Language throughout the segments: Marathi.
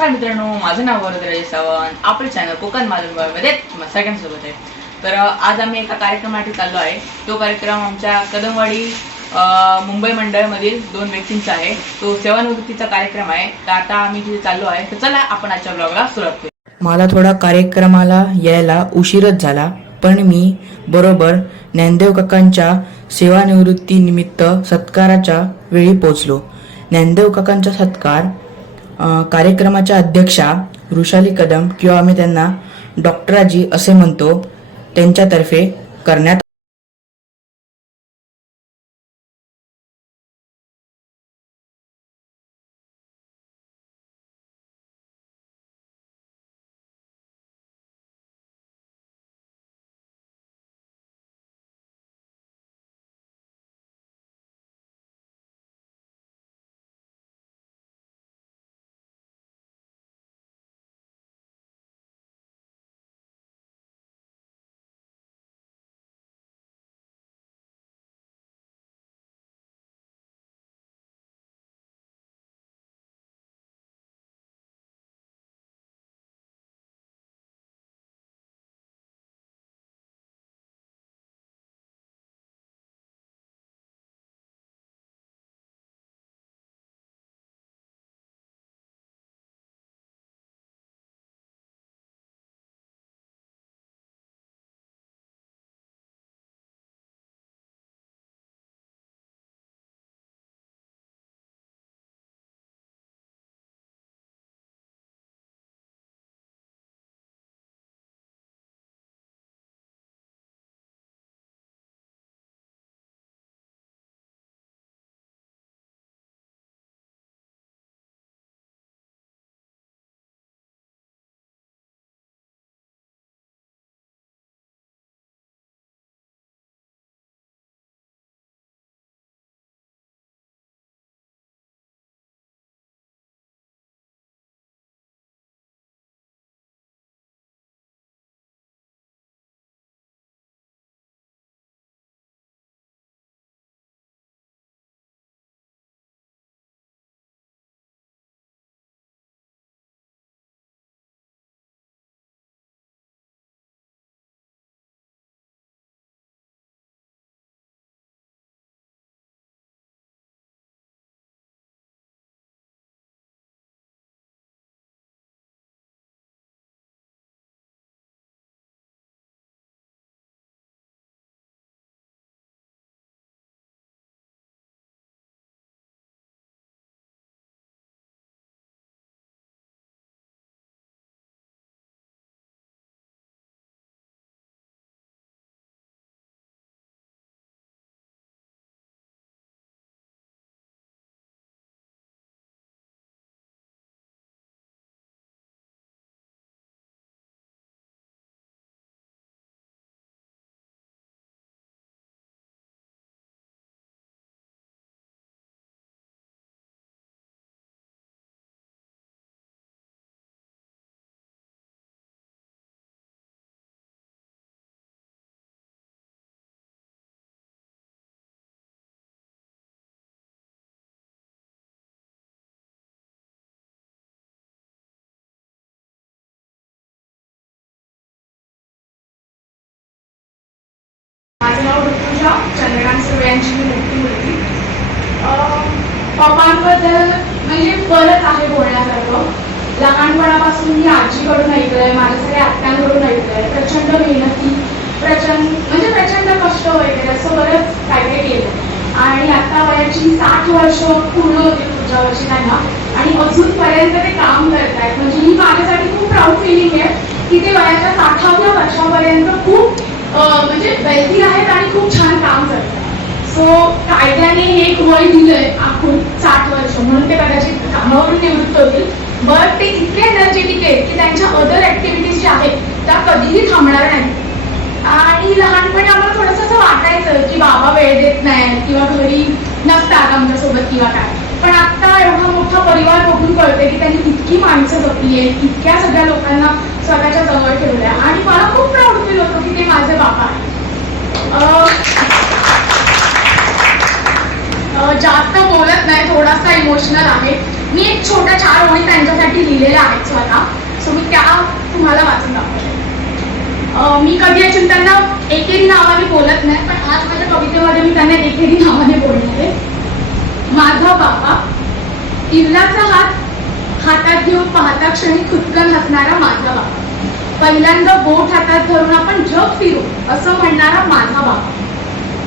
नमस्कार मित्रांनो माझं नाव वरदराजे सावंत. आपलं चॅनल कोकणमध्ये सगळ्यांसोबत आहे. तर आज आम्ही एका कार्यक्रमासाठी चाललो आहे. तो कार्यक्रम आमच्या कदमवाडी मुंबई मंडळमधील दोन व्यक्तींचा आहे. तो सेवानिवृत्तीचा कार्यक्रम आहे. तर आता आम्ही तिथे चाललो आहे. तर चला आपण आजच्या ब्लॉगला सुरुवात करू. मला थोडा कार्यक्रमाला यायला उशीरच झाला पण मी बरोबर ज्ञानदेव काकांच्या सेवानिवृत्तीनिमित्त सत्काराच्या वेळी पोचलो ज्ञानदेव काकांचा सत्कार कार्यक्रमाच्या अध्यक्षा वृषाली कदम किंवा आम्ही त्यांना डॉक्टराजी असे म्हणतो त्यांच्यातर्फे करण्यात पप्पांबद्दल म्हणजे परत आहे बोलण्यासारखं. लहानपणापासून मी आजीकडून ऐकलंय माझ्या सगळ्या आत्यांकडून ऐकलंय. प्रचंड मेहनती प्रचंड म्हणजे प्रचंड कष्ट वगैरे असं बरंच काय काय केलं आणि आता वयाची साठ वर्ष पूर्ण होती पुढच्या वर्षी त्यांना. आणि अजूनपर्यंत ते काम करतायत. म्हणजे ही माझ्यासाठी खूप प्राऊड फिलिंग आहे की ते वयाच्या साठाव्या वर्षापर्यंत खूप म्हणजे वेल्थी आहेत आणि खूप छान काम करतात. सो कायद्याने हे एक वय दिलंय आखून साठ वर्ष. म्हणून ते कदाचित कामावरून निवृत्त होतील. बट ते इतके एनर्जेटिक आहेत की त्यांच्या अदर ऍक्टिव्हिटीज ज्या आहेत त्या कधीही थांबणार नाही आणि लहानपणी आम्हाला थोडंसं असं वाटायचं की बाबा वेळ देत नाही किंवा घरी नसतात आमच्यासोबत किंवा काय. पण आता एवढा मोठा परिवार बघून कळते की त्यांनी इतकी माणसं जपली आहेत इतक्या सगळ्या लोकांना स्वतःच्या जवळ ठेवल्या. आणि मला खूप प्राऊड फील होतो की ते माझे बाबा आहे जास्त बोलत नाही थोडासा इमोशनल आहे. मी एक छोट्या चार ओळी त्यांच्यासाठी लिहिलेल्या आहेत स्वतः. सो मी त्या तुम्हाला वाचून दाखवते. मी कधी अजून त्यांना एकेरी नावाने बोलत नाही पण आज माझ्या कवितेमध्ये मी त्यांना एकेरी नावाने बोलणार आहे माझा बाबा इल्लाचा हात हातात घेऊन पाहता क्षणी खुदकन हसणारा माझा बाबा. पहिल्यांदा बोट हातात धरून आपण जग फिरू असं म्हणणारा माझा बाबा.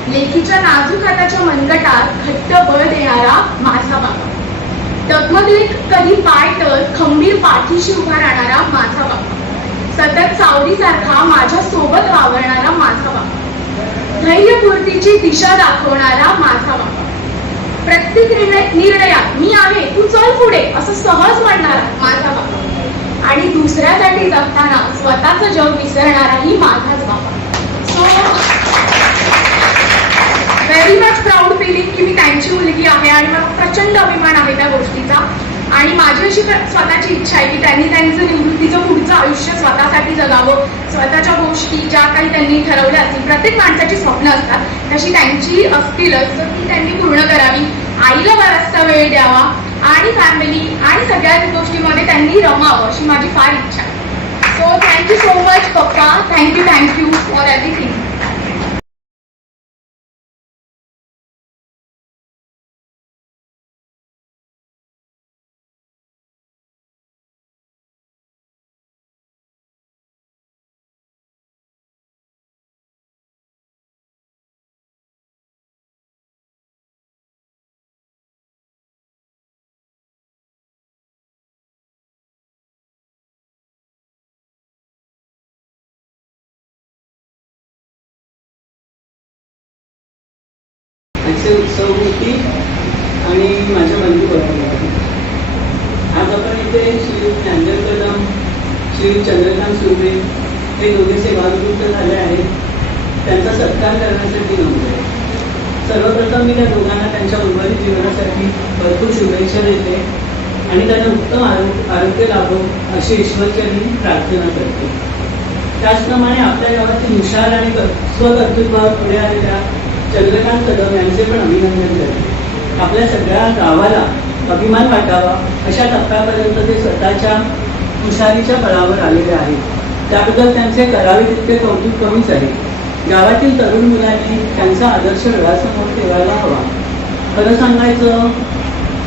लेखीच्या नाजूक हाताच्या मनगटात घट्ट बळ देणारा माझा बाबा. डगमगीत कधी पाय तर खंबीर पाठीशी उभा राहणारा माझा बाबा. सतत सावलीसारखा माझ्या सोबत वावरणारा माझा बाबा. धैर्यपूर्तीची दिशा दाखवणारा माझा बाबा. प्रत्येक निर्णय निर्णयात मी आहे तू चल पुढे असं सहज म्हणणारा माझा बाबा. आणि दुसऱ्यासाठी जगताना स्वतःचं जग विसरणाराही माझाच बाबा. So very much proud feeling की मी त्यांची मुलगी आहे आणि मला प्रचंड अभिमान आहे त्या गोष्टीचा. आणि माझी अशी स्वतःची इच्छा आहे की त्यांनी त्यांचं निवृत्तीचं पुढचं आयुष्य स्वतःसाठी जगावं स्वतःच्या गोष्टी ज्या काही त्यांनी ठरवल्या असतील प्रत्येक माणसाची स्वप्न असतात. तशी त्यांची असतीलच तर ती त्यांनी पूर्ण करावी. आईला बराचसा वेळ द्यावा आणि फॅमिली आणि सगळ्याच गोष्टीमध्ये त्यांनी रमावं अशी माझी फार इच्छा आहे. So thank you so much पप्पा. Thank you thank you for everything असे उत्सव होती आणि माझ्या बंधू बरोबर आज आपण इथे श्री ज्ञानदेव कदम श्री चंद्रकांत सुर्वे हे दोघे सेवानिवृत्त झाले आहेत. त्यांचा सत्कार करण्यासाठी नव्हते सर्वप्रथम मी त्या दोघांना त्यांच्या उर्वरित जीवनासाठी भरपूर शुभेच्छा देते आणि त्यांना उत्तम आरोग्य आरोग्य लाभो अशी ईश्वरचरणी प्रार्थना करते. त्याचप्रमाणे आपल्या गावातील हुशार आणि स्वकर्तृत्वावर पुढे आलेल्या चंद्रकांत कदम यांचे पण अभिनंदन करते. आपल्या सगळ्या गावाला अभिमान वाटावा अशा टप्प्यापर्यंत ते स्वतःच्या हुशारीच्या बळावर आलेले आहेत. त्याबद्दल त्यांचे करावे तितके कौतुक कमीच आहे. गावातील तरुण मुलांनी त्यांचा आदर्श डोळ्यासमोर ठेवायला हवा. खरं सांगायचं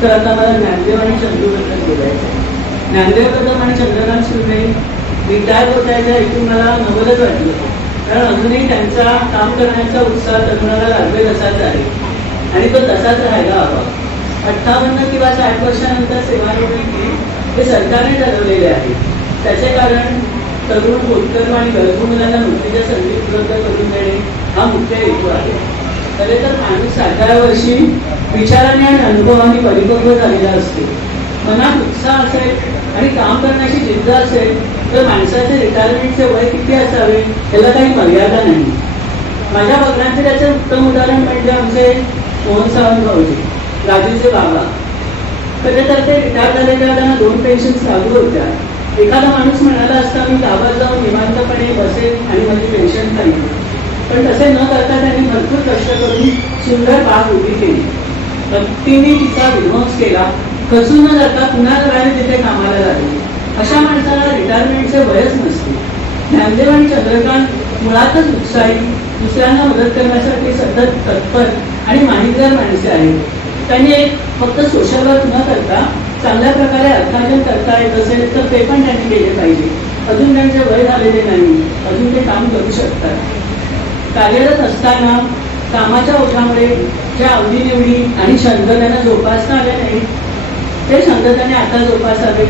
तर आता मला ज्ञानदेव आणि चंद्रूबद्दल बोलायचं आहे. ज्ञानदेव कदम आणि चंद्रकांत सुर्वे रिटायर होत आहे इथून मला नवलच वाटलं. कारण अजूनही त्यांचा काम करण्याचा उत्साह तरुणाला लागवेल तसाच आहे. आणि तो तसाच राहायला हवा. अठ्ठावन्न किंवा साठ वर्षानंतर सेवानिवृत्ती हे सरकारने ठरवलेले आहे. त्याचे कारण तरुण होतकरू आणि गरजू मुलांना नोकरीच्या संधी उपलब्ध करून देणे हा मुख्य हेतू आहे. खरे तर माणूस साठाव्या वर्षी विचाराने आणि अनुभवाने परिपक्व झालेला असतो. मनात उत्साह असेल आणि काम करण्याची जिद्द असेल तर माणसाचे रिटायरमेंटचे वय किती असावे? त्याला काही मर्यादा नाही. माझ्या बघण्याचे त्याचे उत्तम उदाहरण म्हणजे आमचे मोहन सावंत राजूचे बाबा. खरे तर ते रिटायर झाले त्यांना दोन पेन्शन चालू होत्या. एखादा माणूस म्हणाला असता मी गावात जाऊन निवांतपणे बसेल आणि माझी पेन्शन खाईल पण तसे न करता त्यांनी भरपूर कष्ट करून सुंदर बाग उभी केली. भक्तीने तिचा विध्वंस केला. खचून न जाता पुन्हा घराने तिथे कामाला लागले. अशा माणसाला रिटायरमेंटचे वयच नसते. ज्ञानदेव आणि चंद्रकांत मुळातच उत्साही दुसऱ्यांना मदत करण्यासाठी सतत तत्पर आणि माहितगार माणसे आहेत. त्यांनी एक फक्त सोशल वर्क न करता चांगल्या प्रकारे अर्थार्जन करता येत असेल तर ते पण त्यांनी केले पाहिजे. अजून त्यांचे वय झालेले नाही. अजून ते काम करू शकतात. कार्यरत असताना कामाच्या ओझ्यामुळे ज्या आवडीनिवडी आणि छंद त्यांना जोपासता आले नाही ते छंद त्यांनी आता जोपासावे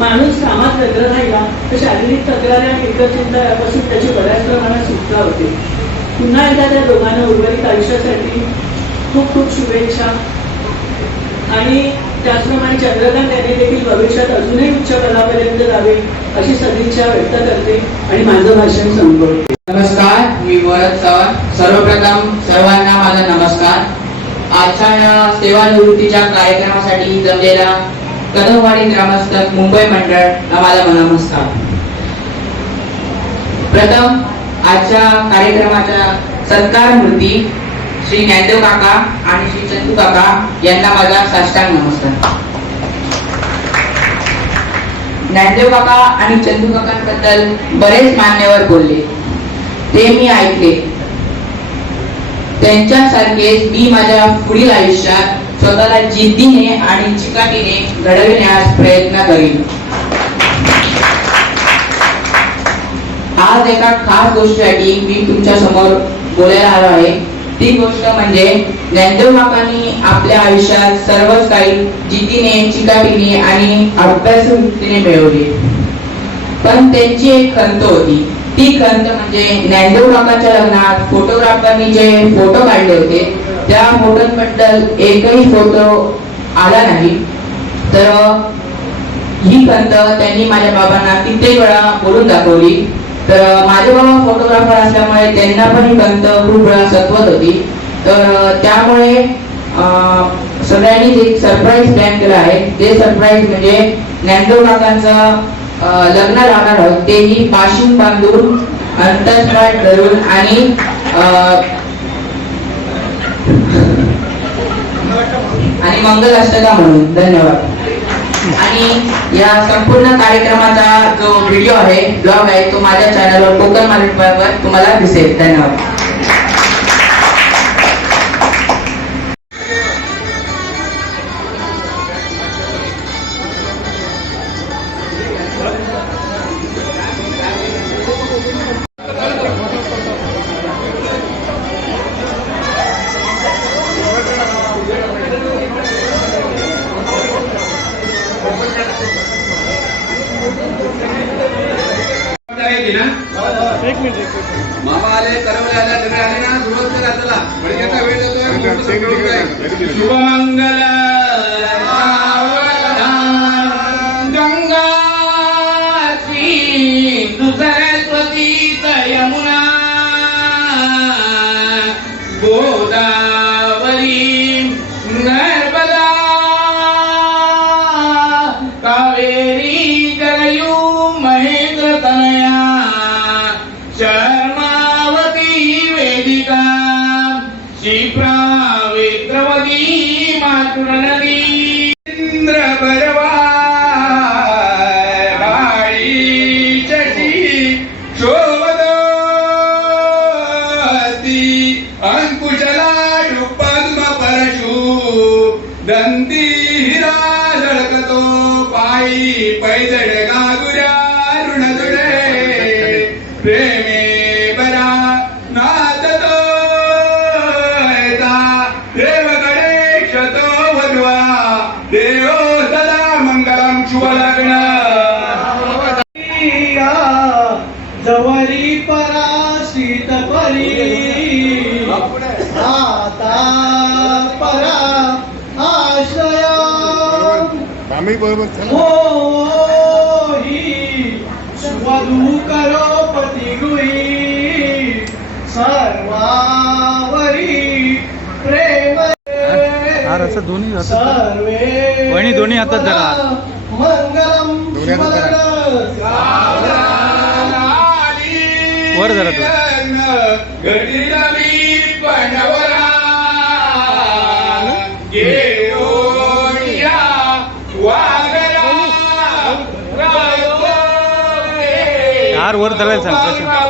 माणूस कामात व्यग्र राहिला तर शारीरिक तक्रारी आणि इतर चिंता यापासून त्याची बऱ्याच प्रमाणात सुटका होते. पुन्हा एकदा त्या दोघांना उर्वरित आयुष्यासाठी खूप खूप शुभेच्छा. आणि त्याचप्रमाणे चंद्रकांत यांनी देखील भविष्यात अजूनही उच्च पदापर्यंत जावे अशी सदिच्छा व्यक्त करते आणि माझं भाषण संपवते. नमस्कार मी वरद चव्हाण. सर्वप्रथम सर्वांना माझा नमस्कार. आजच्या या सेवानिवृत्तीच्या कार्यक्रमासाठी जमलेला कदमवाडी ग्रामस्थक मुंबई मंडळ आम्हाला नमस्कार प्रथम आजच्या कार्यक्रमाच्या सत्कार मूर्ती श्री ज्ञानदेव काका आणि श्री चंदू काका यांना माझा साष्टांग नमस्कार. ज्ञानदेव काका आणि चंदू काकांबद्दल बरेच मान्यवर बोलले. ते मी ऐकले. त्यांच्यासारखेच मी माझ्या पुढील आयुष्यात स्वतःला जिद्दीने आणि चिकाटीने घडविण्यास प्रयत्न करीन. आज एका खास गोष्टीसाठी मी तुमच्यासमोर बोलायला आलो आहे. ती गोष्ट म्हणजे ज्ञानदेव बाबांनी आपल्या आयुष्यात सर्वच काही जिद्दीने चिकाटीने आणि अभ्यासवृत्तीने मिळवली. पण त्यांची एक खंत होती. ती खंत म्हणजे ज्ञानदेव बाबांच्या लग्नात फोटोग्राफरनी जे फोटो काढले होते त्या फोटोंबद्दल एकही फोटो आला नाही. तर ही खंत त्यांनी माझ्या बाबांना कित्येक वेळा बोलून दाखवली. तर माझे बाबा फोटोग्राफर असल्यामुळे त्यांना पण ही खंत खूप वेळा सत्वत होती. तर त्यामुळे सगळ्यांनी सगळ्यांनीच एक सरप्राईज प्लॅन केला आहे ते सरप्राईज म्हणजे ज्ञानदेव काकांचं लग्न राहणार आहोत तेही पाशिंग बांधून अंतस्पाट धरून आणि आणि मंगल अष्टका म्हणून. धन्यवाद. आणि या संपूर्ण कार्यक्रमाचा जो व्हिडिओ आहे ब्लॉग आहे तो माझ्या चॅनलवर कोकण मार्केटवर तुम्हाला दिसेल. धन्यवाद. मामा आले करवले आले सगळे आले ना सुरुवात करा चला. बडक्याचा वेळ जातोय शुभमंगल बरोबर सर्वावरी प्रेम हार असं दोन्ही. सर्वे वहिनी, दोन्ही. मंगलम हातात धरा. वर धरा तू. घडीला मी पणवरा घेऊया वागरा फार वर धरायला सांगतो प्रशांत.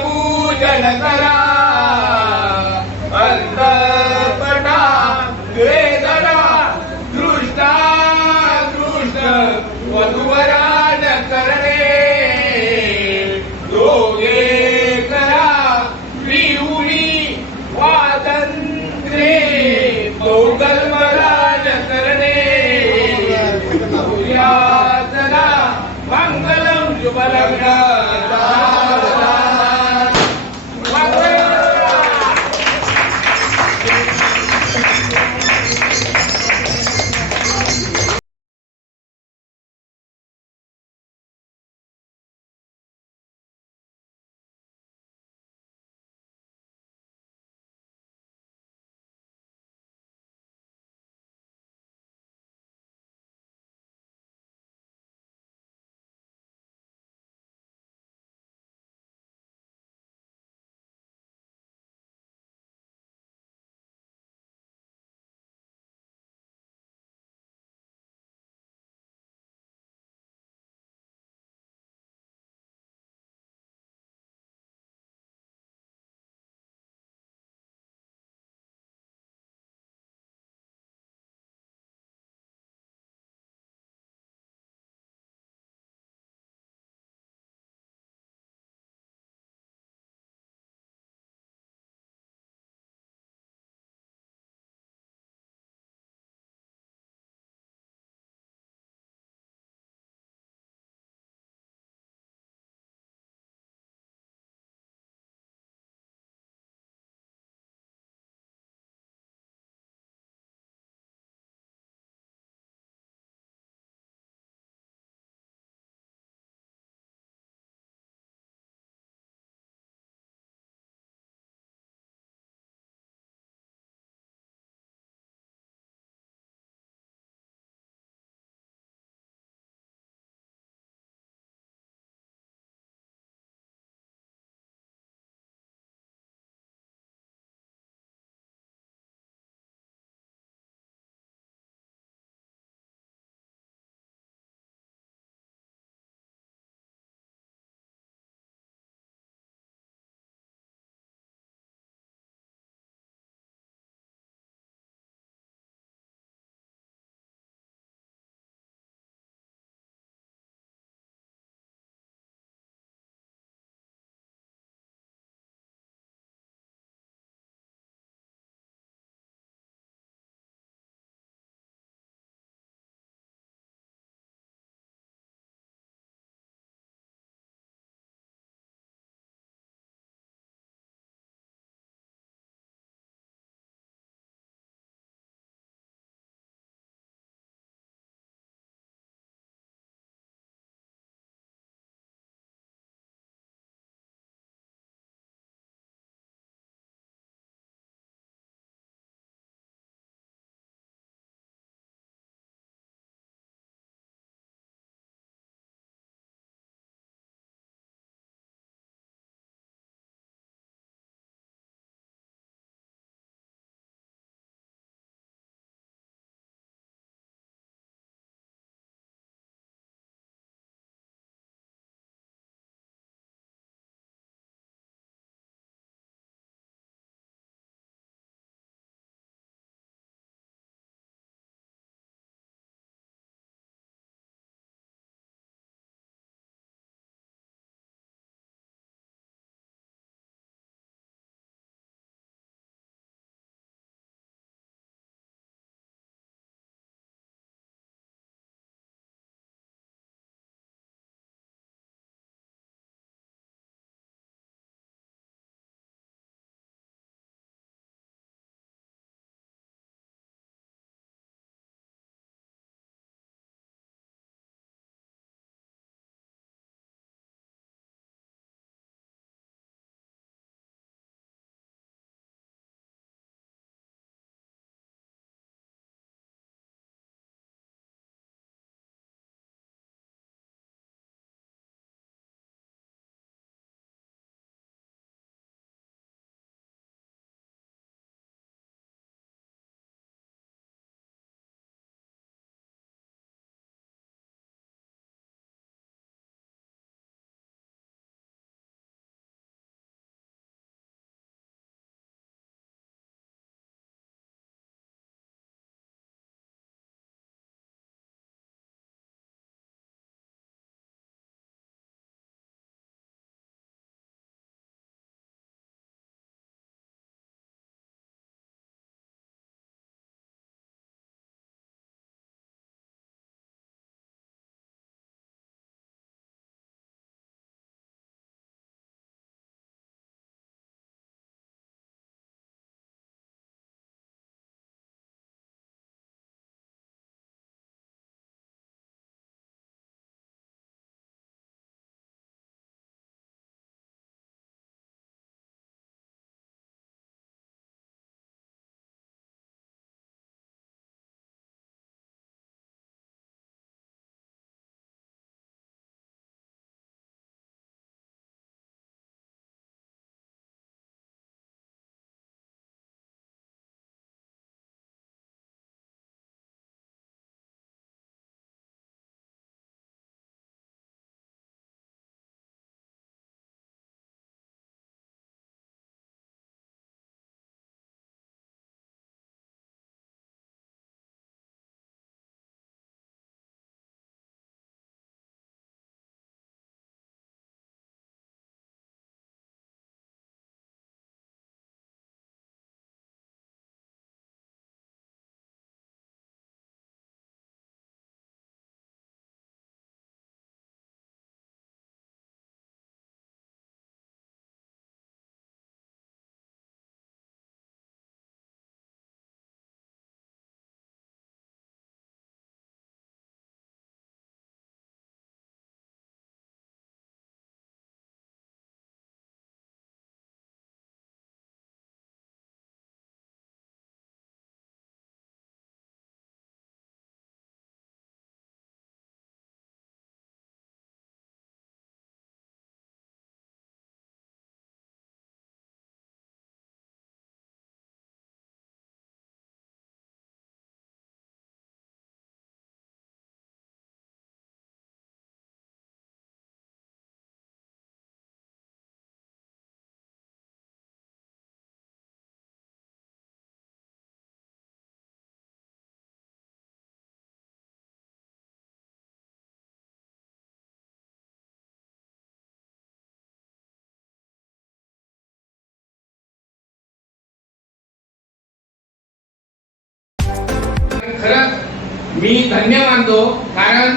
मी धन्य मानतो कारण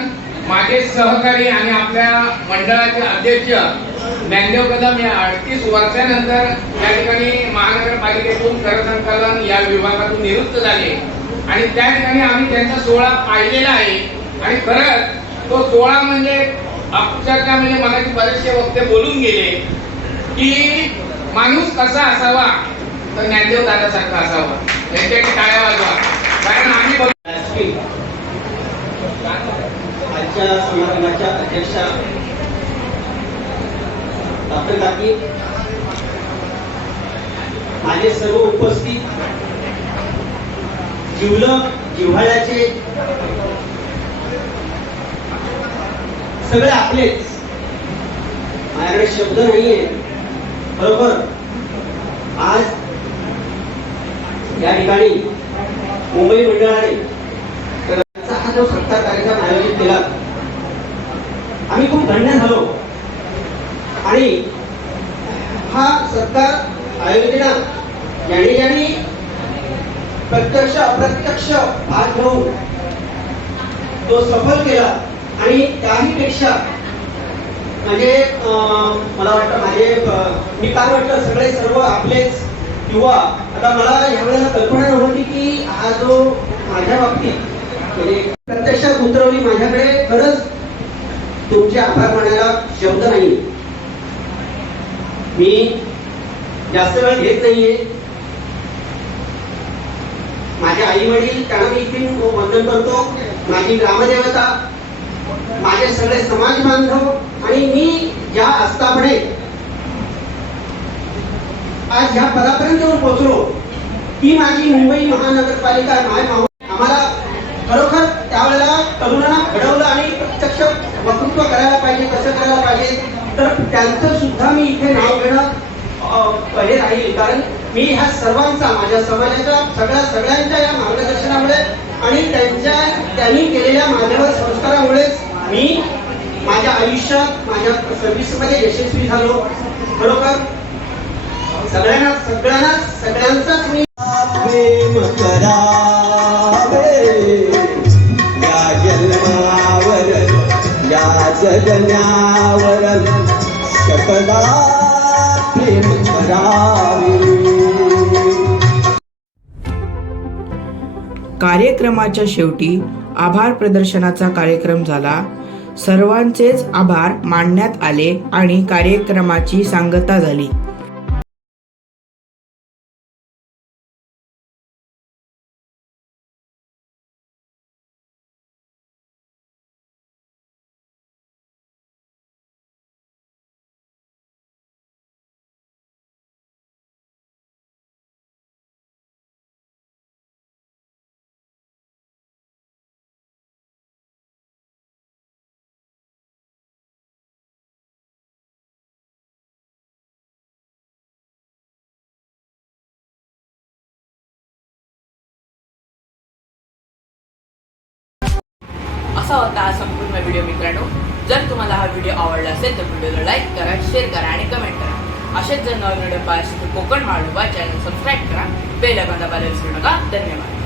माझे सहकारी आणि आपल्या मंडळाचे अध्यक्ष ज्ञानदेव कदम या अडतीस वर्षानंतर या ठिकाणी महानगरपालिकेतून करसंकलन या विभागातून निवृत्त झाले. आणि त्या ठिकाणी आम्ही त्यांचा सोहळा पाहिलेला आहे. आणि खरंच तो सोहळा म्हणजे अक्षरशः म्हणजे मनाचे बरेचसे वक्ते बोलून गेले की माणूस कसा असावा तर ज्ञानदेव दादासारखा असावा. यांच्याकडे टाळ्या वाजवा. कारण आम्ही बघ- आजच्या समारंभाच्या अध्यक्षा डॉक्टर काकी माझे सर्व उपस्थित जिवलग जिव्हाळ्याचे सगळे आपलेच माझ्याकडे शब्द नाहीये बरोबर आज या ठिकाणी मुंबई मंडळाने हा जो सत्ता कार्यक्रम आयोजित केला आम्ही खूप धन्य झालो. आणि हा सत्कार आयोजना ज्याने ज्याने प्रत्यक्ष अप्रत्यक्ष भाग घेऊन तो सफल केला. आणि त्याही पेक्षा म्हणजे अं, मला वाटतं माझे मी काय म्हटलं सगळे सर्व आपलेच किंवा आता मला यावेळेला कल्पना नव्हती की हा जो माझ्या बाबतीत म्हणजे प्रत्यक्षात उतरवली माझ्याकडे खरंच तुमचे आभार मानायला शब्द नाही. मी जास्त वेळ घेत नाहीये. माझे आई वडील त्यांना मी इथे वंदन करतो. माझी ग्रामदेवता माझे सगळे समाज बांधव आणि मी या आस्थापणे आज ह्या पदापर्यंत येऊन पोहोचलो ती माझी मुंबई महानगरपालिका आम्हाला खरोखर त्यावेळेला तरुणांना घडवलं आणि प्रत्यक्ष वक्तृत्व करायला पाहिजे कसं करायला पाहिजे तर त्यांचं सुद्धा मी इथे नाव घेणं अं, हे राहील. कारण मी ह्या सर्वांचा माझ्या समाजाच्या सगळ्या सगळ्यांच्या या मार्गदर्शनामुळे आणि त्यांच्या त्यांनी केलेल्या माझ्यावर संस्कारामुळेच मी माझ्या आयुष्यात माझ्या सर्व्हिसमध्ये यशस्वी झालो. खरोखर सगळ्यांना सगळ्यांना सगळ्यांचाच मी प्रेम करा. या शकदा प्रेम कार्यक्रमाच्या शेवटी आभार प्रदर्शनाचा कार्यक्रम झाला. सर्वांचेच आभार मानण्यात आले आणि कार्यक्रमाची सांगता झाली. असा होता हा संपूर्ण व्हिडिओ मित्रांनो? जर तुम्हाला हा व्हिडिओ आवडला असेल तर व्हिडिओला लाईक करा शेअर करा आणि कमेंट करा. असेच जर नवीन व्हिडिओ पाहिजे तर कोकण माळूबा चॅनल सबस्क्राईब करा. बेल आयकॉन दाबायला विसरू नका. धन्यवाद.